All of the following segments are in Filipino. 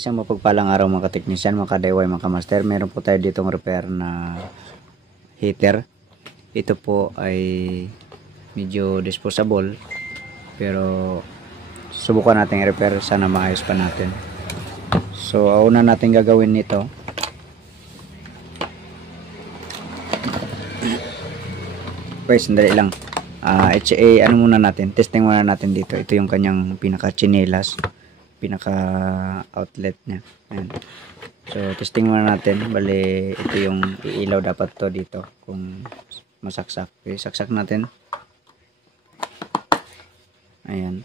Isang mapagpalang araw mga kateknisyan, mga ka-DIY, mga ka-master. Meron po tayo ditong repair na heater. Ito po ay medyo disposable, pero subukan natin i-repair, sana maayos pa natin. So una natin gagawin nito, guys, sandali lang. Ano muna natin, testing muna natin dito. Ito yung kanyang pinaka chinelas, pinaka outlet niya. Ayan. So testing muna natin. Bali ito yung iilaw dapat to dito kung masaksak. Okay, saksak natin. Ayan.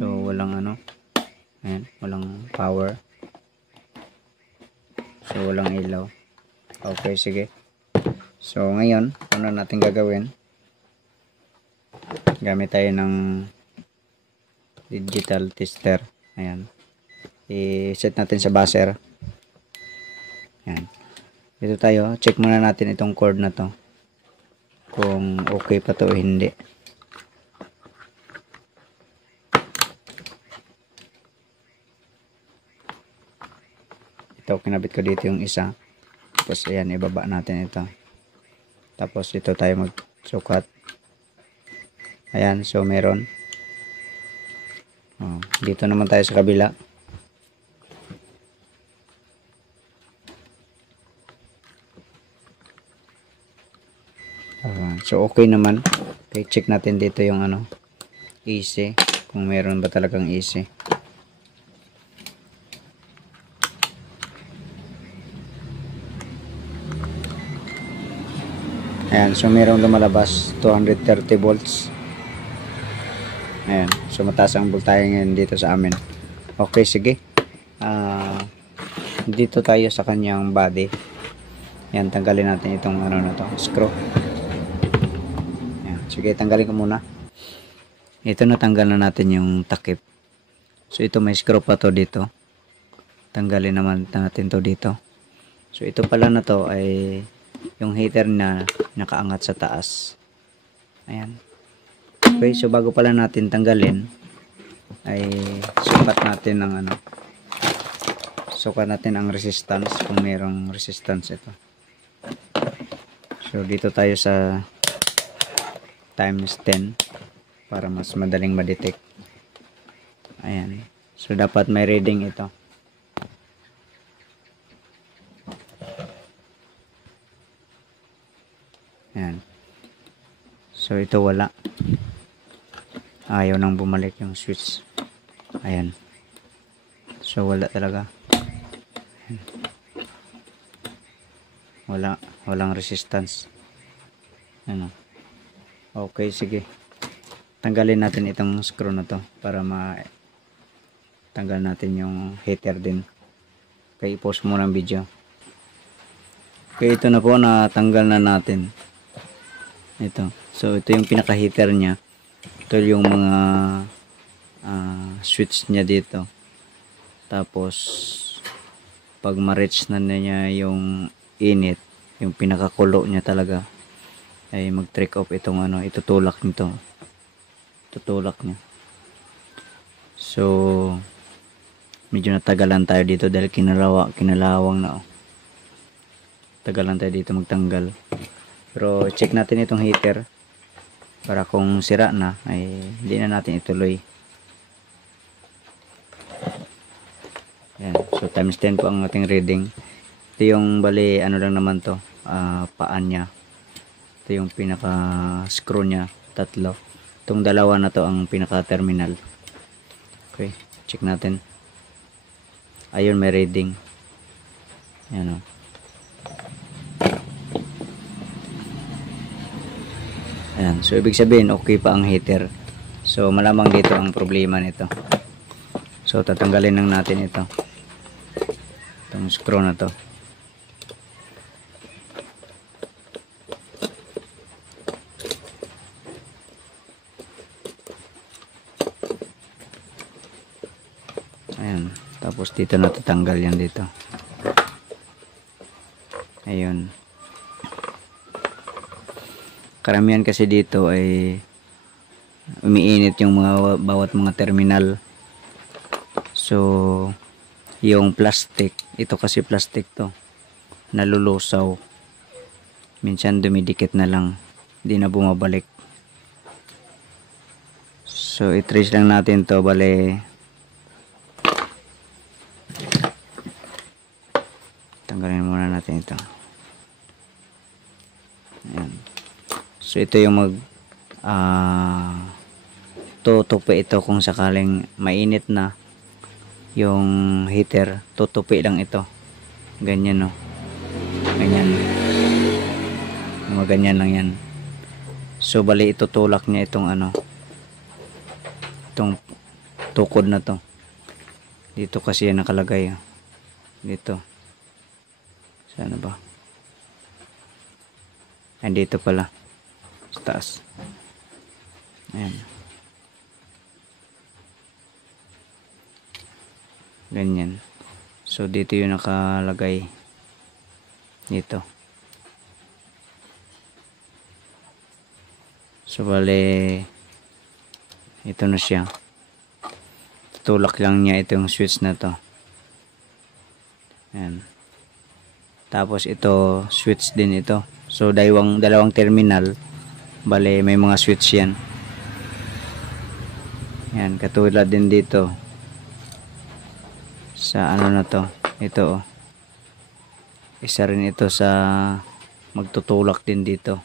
So walang ano. Ayan, walang power. So walang ilaw. Okay, sige. So ngayon, ano natin gagawin? Gamit tayo ng digital tester. Ayan. I-set natin sa buzzer. Ayan. Dito tayo. Check muna natin itong cord na to. Kung okay pa to o hindi. Ito, kinabit ko dito yung isa. Tapos ayan, ibaba natin ito. Tapos dito tayo magsukat. Ayan, so meron. Dito naman tayo sa kabila. So okay naman. Okay, check natin dito yung ano, AC, kung meron ba talagang AC. Ayan, so meron lumalabas 230 volts. Ayan, so mataas ang voltahe ngayon dito sa amin. Okay, sige. Dito tayo sa kanyang body. Ayan, tanggalin natin itong ano na to, screw. Ayan, sige, tanggalin ko muna. Ito, natanggal na natin yung takip. So ito, may screw pa to dito. Tanggalin naman natin to dito. So ito pala na to ay yung heater na nakaangat sa taas. Ayan. Okay, so bago pala natin tanggalin ay sukat natin ng ano, sukat natin ang resistance, kung mayroong resistance ito. So dito tayo sa times 10 para mas madaling ma-detect. Ayan. So dapat may reading ito. Ayan. So ito wala. Ayaw nang bumalik yung switch. Ayan. So wala talaga. Ayan. Walang resistance. Ano? Okay, sige. Tanggalin natin itong screw na to para tanggal natin yung heater din. Okay, i-pause muna ang video. Okay, ito na po, natanggal na natin. Ito. So ito yung pinaka heater niya. Ito yung mga switch niya dito. Tapos pag ma-reach na niya yung init, yung pinakakulo niya talaga, ay mag-trick off itong ano, itutulak nito. Tutulak niya. So medyo natagalan tayo dito dahil kinalawang na. Tagalan tayo dito magtanggal. Pero check natin itong heater para kung sira na ay hindi na natin ituloy. Ayan. So times 10 po ang ating reading. Ito yung bali ano lang naman to, paan niya. Ito yung pinaka screw niya, tatlo. Itong dalawa na to ang pinaka terminal. Okay, check natin. Ayun, may reading. Ayan o. Ayan, so ibig sabihin okay pa ang heater. So malamang dito ang problema nito. So tatanggalin lang natin ito, itong screw na to. Ayan, tapos dito natatanggal yan dito. Ayun. Karamihan kasi dito ay umiinit yung bawat mga terminal. So yung plastic, ito kasi plastic to, nalulusaw, minsan dumidikit na lang, di na bumabalik. So i-trace lang natin to, bale tanggalin muna natin ito. Ayan. So ito yung mag tutupi ito kung sakaling mainit na yung heater, tutupi lang ito, ganyan, no, ganyan, mga ganyan lang yan. So bali itutulak niya itong ano, itong tukod na to dito, kasi yan nakalagay dito, sana ba, andito pala sa taas. Ayan, ganyan. So dito yung nakalagay dito. So bale ito na siya, tutulak lang niya itong switch na to. Ayan. Tapos ito switch din ito, so dalawang terminal, bale may mga switch yan. Yan, katulad din dito sa ano na to, ito isa rin ito sa magtutulak din dito.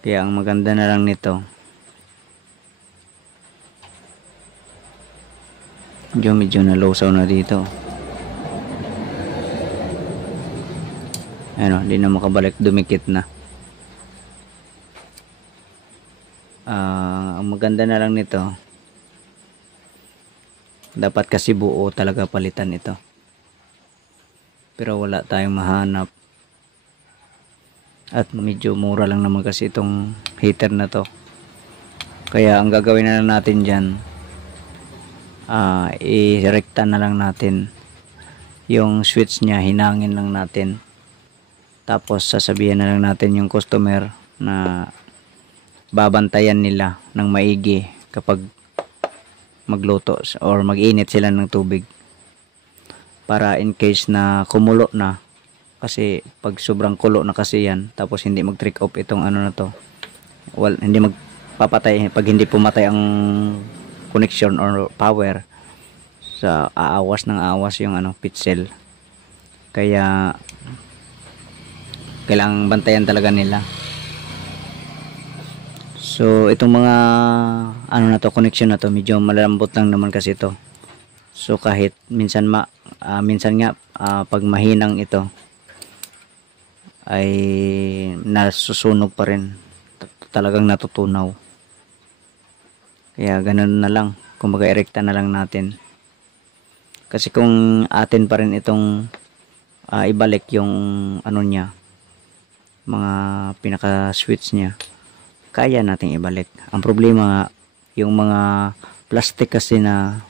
Kaya ang maganda na lang nito, medyo nalusaw na dito. Ano, hindi na makabalik, dumikit na. Ang maganda na lang nito, dapat kasi buo talaga palitan ito, pero wala tayong mahanap, at medyo mura lang naman kasi itong heater na to. Kaya ang gagawin na lang natin dyan, i-rekta na lang natin yung switch nya, hinangin lang natin, tapos sasabihan na lang natin yung customer na babantayan nila ng maigi kapag magluto or mag-init sila ng tubig, para in case na kumulo na, kasi pag sobrang kulo na kasi yan, tapos hindi mag-trick off itong ano na to, hindi magpapatay, pag hindi pumatay ang connection or power, sa aawas ng aawas yung ano, pitsel. Kaya kailangang bantayan talaga nila. So itong mga ano na to, connection na to, medyo malambot lang naman kasi ito. So kahit minsan nga pag mahinang ito ay nasusunog pa rin, talagang natutunaw. Kaya ganun na lang, kumbaga erekta na lang natin. Kasi kung atin pa rin itong ibalik yung ano niya, mga pinaka switch niya, kaya nating ibalik. Ang problema nga, yung mga plastic kasi na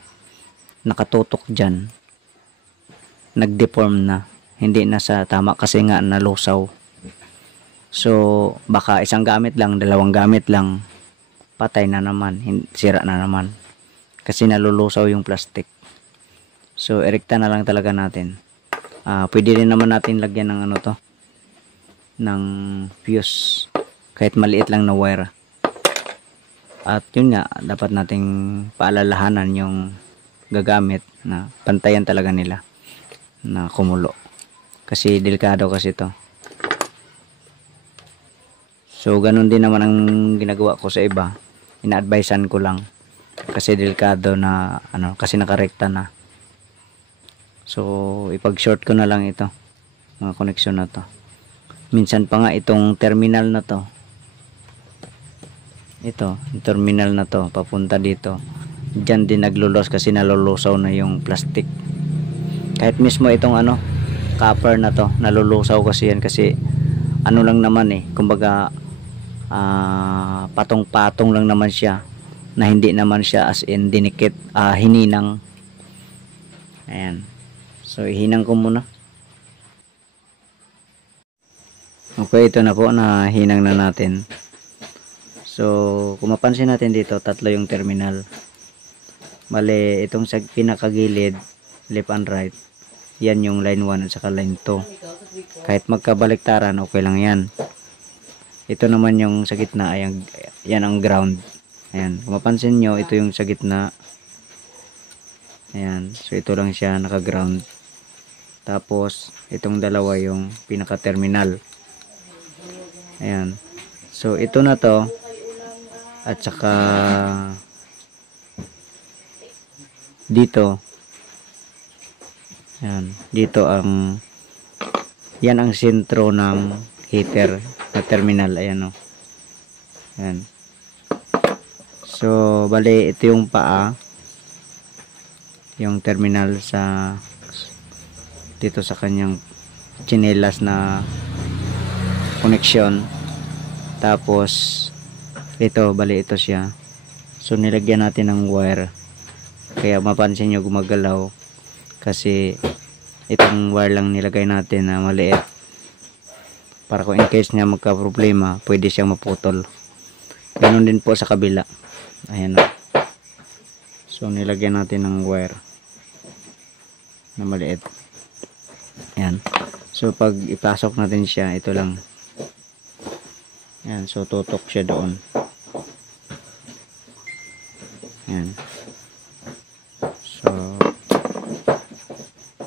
nakatutok dyan, nag-deform na, hindi na sa tama kasi nga nalusaw. So baka isang gamit lang, dalawang gamit lang, patay na naman, sira na naman, kasi nalulusaw yung plastic. So erekta na lang talaga natin. Pwede rin naman natin lagyan ng ano to, ng fuse, kahit maliit lang na wire. At yun nga, dapat nating paalalahanan yung gagamit na pantayan talaga nila na kumulo, kasi delikado kasi to. So ganun din naman ang ginagawa ko sa iba, ina-advisean ko lang, kasi delikado na ano, kasi nakarekta na. So ipag-short ko na lang ito, mga connection na to. Minsan pa nga itong terminal na to, ito, yung terminal na to papunta dito, dyan din naglulos kasi nalulusaw na yung plastic. Kahit mismo itong ano, copper na to, nalulusaw kasi yan, kasi ano lang naman kumbaga patong-patong lang naman siya, na hindi naman siya as in dinikit, hininang. Ayan, so ihinang ko muna. Okay, ito na po, na hinang na natin. So, kung mapansin natin dito, tatlo yung terminal. Bale, itong sa pinakagilid, left and right, yan yung line 1 at saka line 2. Kahit magkabaliktaran, okay lang yan. Ito naman yung sa gitna, yan ang ground. Ayan, kung mapansin nyo, ito yung sa gitna. Ayan, so ito lang siya, naka-ground. Tapos, itong dalawa yung pinaka-terminal. Ayan. So, ito na to. At saka dito. Ayan. Dito yan ang sentro ng heater na terminal. Ayan o. Ayan. So, bali, ito yung paa. Yung terminal dito sa kanyang chinelas na connection. Tapos ito, bali ito siya. So nilagyan natin ng wire, kaya mapansin nyo gumagalaw kasi itong wire lang nilagay natin na maliit, para kung in case niya magka problema pwede siyang maputol. Ganun din po sa kabila. Ayan o. So nilagyan natin ng wire na maliit. Ayan. So pag ipasok natin siya, ito lang. Ayan. So tutok siya doon. Ayan. So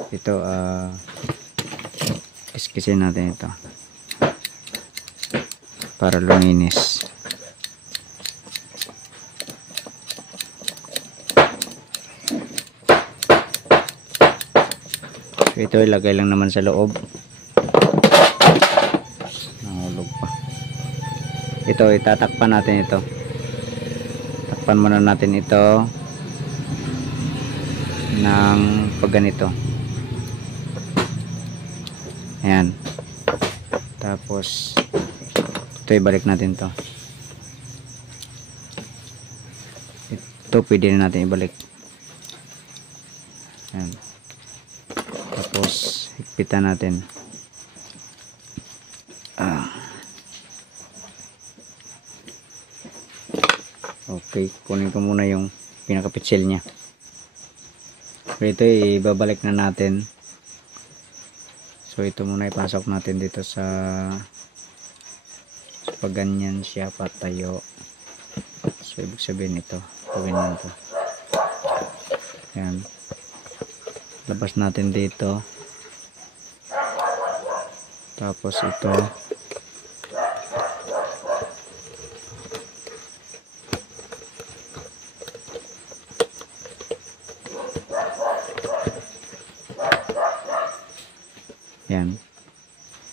ito iskisin natin ito para luminis. Ito ilagay lang naman sa loob. Nahulog pa. Ito itatakpan natin ito. Takpan muna natin ito ng pagganito. Ayan. Tapos ito ibalik natin to. Ito pwede na natin ibalik. Ayan. Tapos higpitan natin. Okay, kunin ko muna yung pinakapitsil niya. Ito ibabalik na natin. So ito muna ipasok natin dito sa pag ganyan siya patayo. So ibig sabihin ito, gawin natin ito. Ayan. Labas natin dito. Tapos ito. Yan.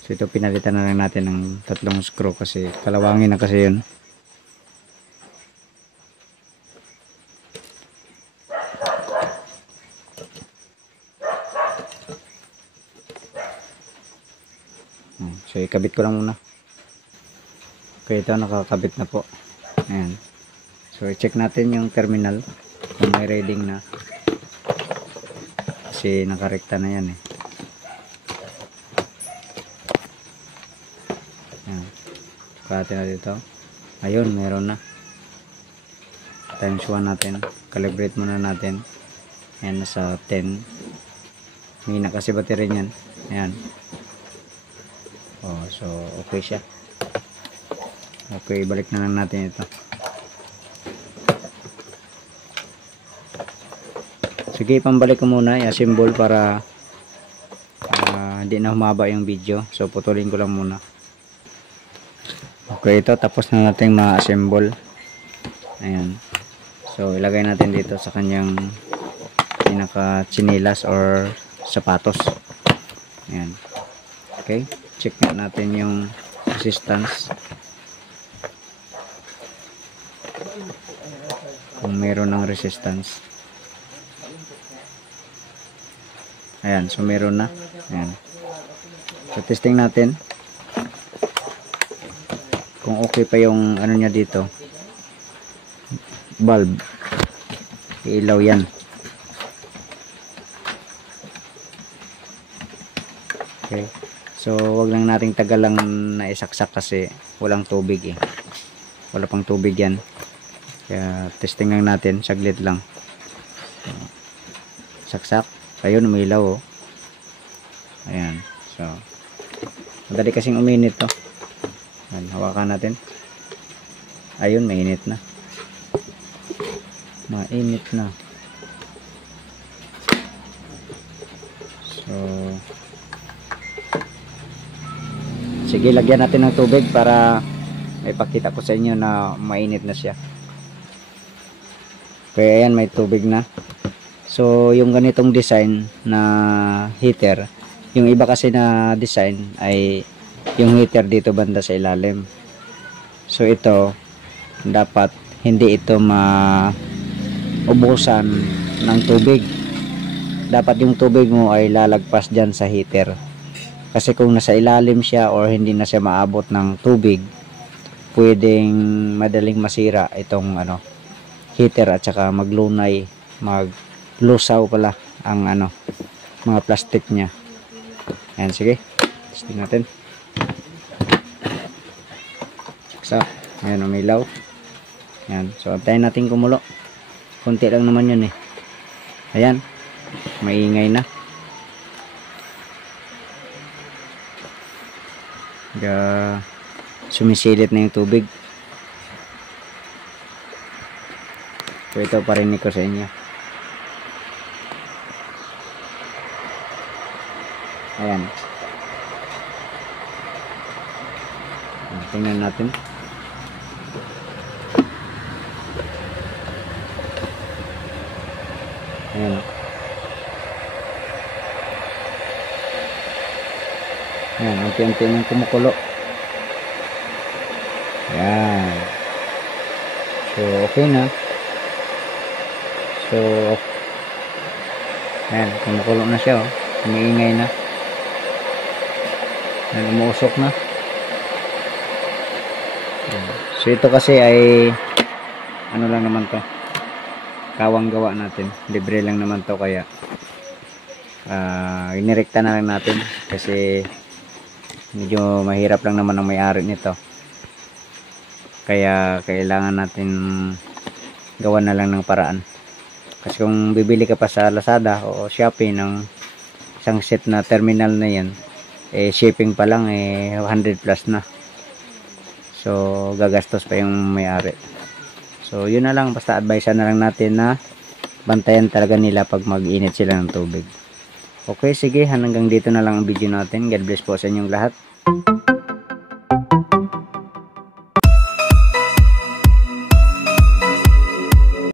So ito pinalitan na lang natin ng tatlong screw kasi kalawangin na kasi yun. So ikabit ko lang muna. Okay, ito nakakabit na po. Ayan. So i-check natin yung terminal kung may reading na. Kasi nakarekta na yan eh. Ayan. Kaya natin dito. Ayun, meron na. Times 1 natin. Calibrate muna natin. Ayan, nasa 10. Hina kasi battery niyan. Ayan. Oh, so okay siya. Okay, balik na lang natin ito. Sige, pambalik ko muna i-assemble para hindi na humaba yung video. So putulin ko lang muna. Okay, ito tapos na natin ma-assemble. Ayan. So ilagay natin dito sa kanyang pinaka chinelas or sapatos. Ayan. Okay. Check natin yung resistance kung meron ng resistance. Ayan, so meron na. Ayan. So testing natin kung okay pa yung ano niya dito, bulb, ilaw yan. Okay. So wag lang nating tagalang na isaksak kasi walang tubig eh. wala pang tubig yan. Kaya testing lang natin, saglit lang. So, saksak. Ayun, umilaw oh. Ayan. So, madali kasing uminit to. Ayan, hawakan natin. Ayun, mainit na. Mainit na. So, sige, lagyan natin ng tubig para ipakita ko sa inyo na mainit na siya. Kaya ayan, may tubig na. So, yung ganitong design na heater, yung iba kasi na design ay yung heater dito banda sa ilalim. So, ito, dapat hindi ito maubusan ng tubig. Dapat yung tubig mo ay lalagpas dyan sa heater. Kasi kung nasa ilalim siya or hindi na siya maabot ng tubig, pwedeng madaling masira itong heater at saka maglunay, maglusaw pala ang mga plastic niya. Ayan, sige. Testing natin. So, ayan, umilaw. Ayan, so antayin natin kumulo. Kunti lang naman yun eh. Ayan, maingay na. Sumisilip na yung tubig. So ito parinig ko sa inyo. Ayan. Tingnan natin. Ayan. Ayan, unti-unti nang kumukulo. Ayan. So, okay na. So, ayan, kumukulo na siya, oh. Umiingay na. Ayan, umuusok na. Ayan. So, ito kasi ay ano lang naman to. Kawang gawa natin. Libre lang naman to, kaya inirekta na lang natin kasi medyo mahirap lang naman ang may-ari nito. Kaya kailangan natin gawan na lang ng paraan. Kasi kung bibili ka pa sa Lazada o Shopee ng isang set na terminal na yan, eh shipping pa lang 100 plus na. So gagastos pa yung may-ari. So yun na lang, basta advice na lang natin na bantayan talaga nila pag mag-init sila ng tubig. Okay, sige, hanggang dito na lang ang video natin. God bless po sa inyong lahat.